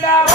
find.